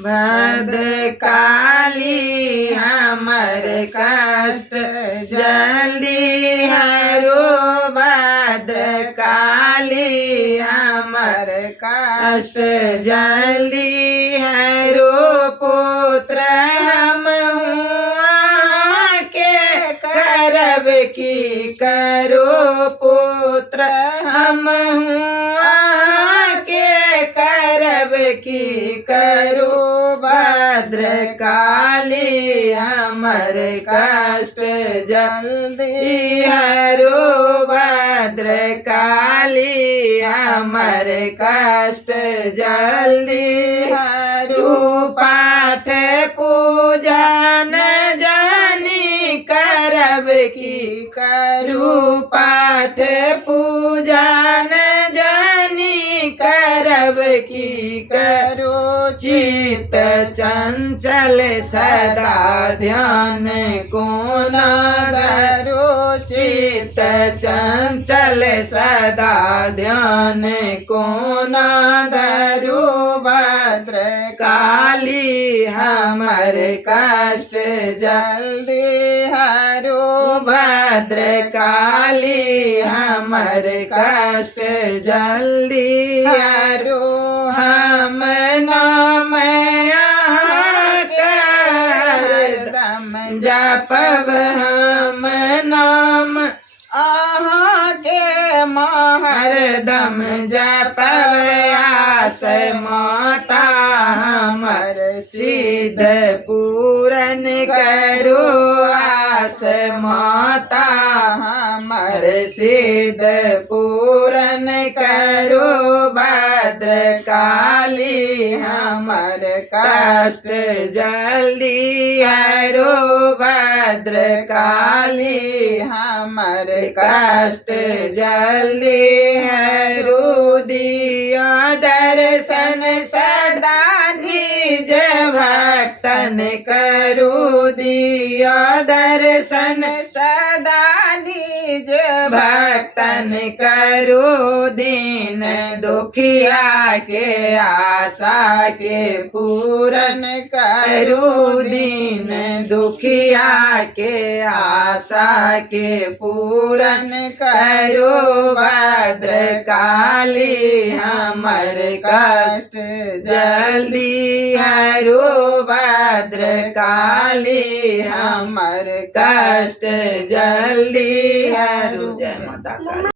भद्रकाली हमर कष्ट जल्दी हरो। भद्रकाली हमर कष्ट जल्दी हरो। पुत्र हम के करब की करो। पुत्र हम के करब की करो। भद्रकाली हमर कष्ट जल्दी हरो। भद्रकाली हमर कष्ट जल्दी हरो। पाठ पूजा न जानी करब की करू। पाठ पूजा न जानी करब की करो। चित चंचल सदा ध्यान को न धरो। चित चंचल सदा ध्यान को न धरो। भद्रकाली हमर कष्ट जल्दी हरो। भद्रकाली हमर कष्ट जल्दी हरो। हम नाम हरदम जपब। हम नाम अहाँ के हरदम जपब। आस माता हमर सिद्ध पूरन करो। आस माता हमर सिद्ध पूरन करो। भद्रकाली हमर कष्ट जल्दी हरो। भद्रकाली हमर कष्ट जल्दी हरो। दिया दर्शन सदा निज भक्तन करो। दिया दर्शन सदा निज भक्तन करो। दीन दुखिया के आशा के पूरन करो। दीन दुखिया के आशा के पूरन करो। भद्रकाली हमर कष्ट जल्दी हरो। भद्रकाली हमर कष्ट जल्दी हरो। जय माता काली।